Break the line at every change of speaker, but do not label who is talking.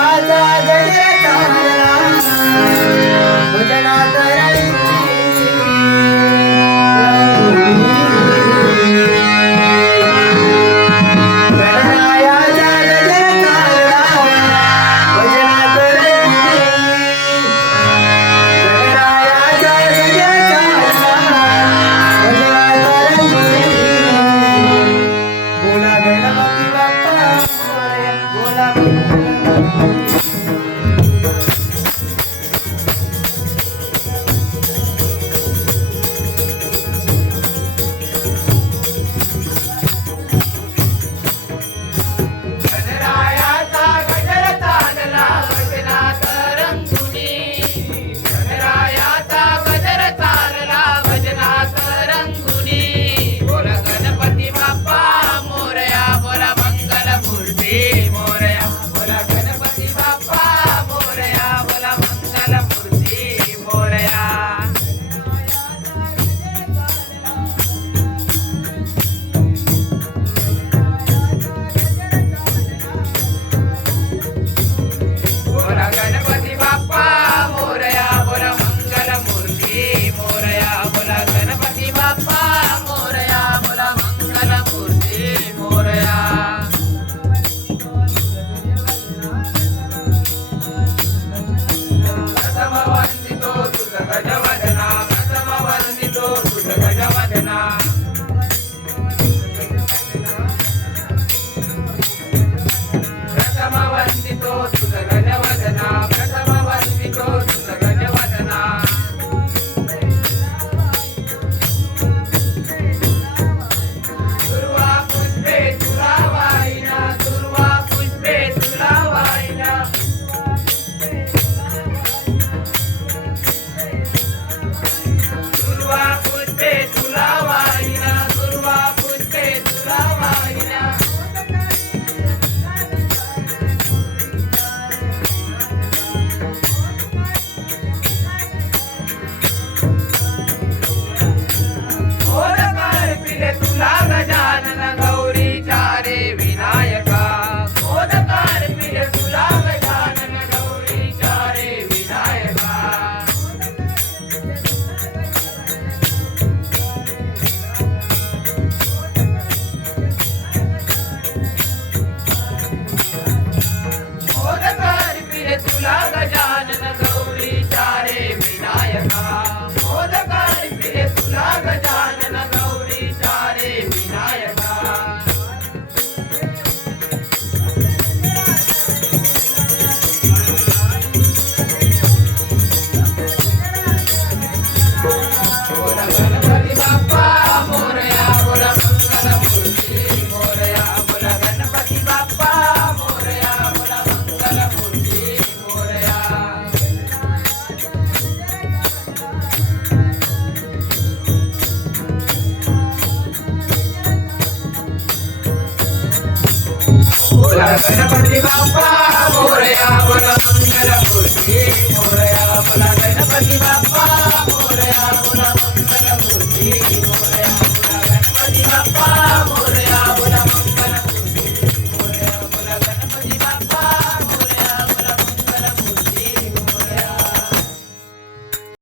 ಕಾಲ
गणपती बाप्पा मोरया बोला. मंगलमूर्ती